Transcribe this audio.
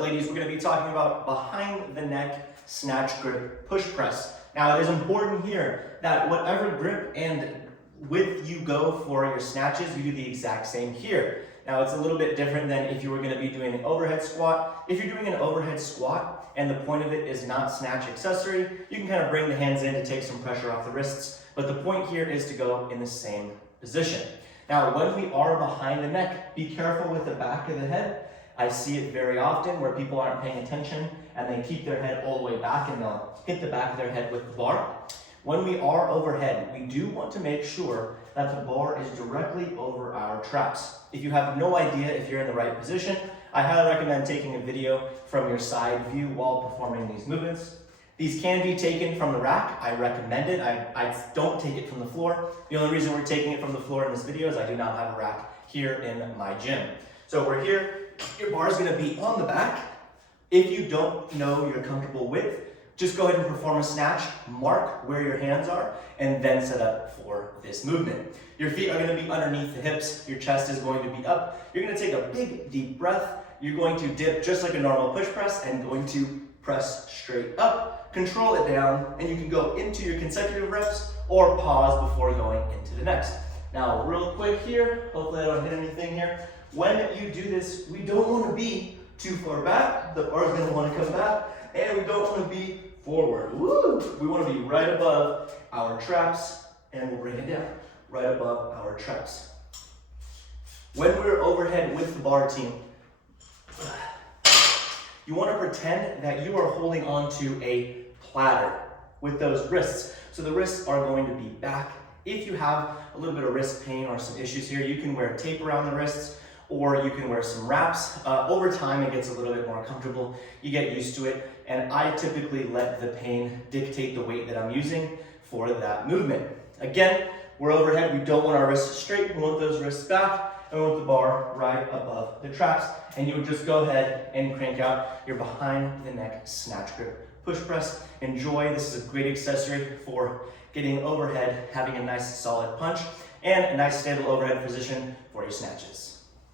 up, ladies? We're going to be talking about behind the neck snatch grip push press. Now, it is important here that whatever grip and width you go for your snatches, you do the exact same here. Now, it's a little bit different than if you were going to be doing an overhead squat. If you're doing an overhead squat and the point of it is not snatch accessory, you can kind of bring the hands in to take some pressure off the wrists. But the point here is to go in the same position. Now, when we are behind the neck, be careful with the back of the head. I see it very often where people aren't paying attention and they keep their head all the way back and they'll hit the back of their head with the bar. When we are overhead, we do want to make sure that the bar is directly over our traps. If you have no idea if you're in the right position, I highly recommend taking a video from your side view while performing these movements. These can be taken from the rack. I recommend it. I don't take it from the floor. The only reason we're taking it from the floor in this video is I do not have a rack here in my gym. So we're here. Your bar is going to be on the back. If you don't know you're comfortable with, just go ahead and perform a snatch, mark where your hands are, and then set up for this movement. Your feet are going to be underneath the hips. Your chest is going to be up. You're going to take a big, deep breath. You're going to dip just like a normal push press and going to press straight up. Control it down, and you can go into your consecutive reps or pause before going into the next. Now, real quick here, hopefully I don't hit anything here. When you do this, we don't want to be too far back. The bar is going to want to come back, and we don't want to be forward. Woo! We want to be right above our traps, and we'll bring it down. Right above our traps. When we're overhead with the bar team, you want to pretend that you are holding onto a platter with those wrists. So the wrists are going to be back. If you have a little bit of wrist pain or some issues here, you can wear tape around the wrists, or you can wear some wraps. Over time, it gets a little bit more comfortable. You get used to it, and I typically let the pain dictate the weight that I'm using for that movement. Again, we're overhead. We don't want our wrists straight. We want those wrists back, and we want the bar right above the traps. And you would just go ahead and crank out your behind the neck snatch grip push press. Enjoy. This is a great accessory for getting overhead, having a nice solid punch, and a nice stable overhead position for your snatches.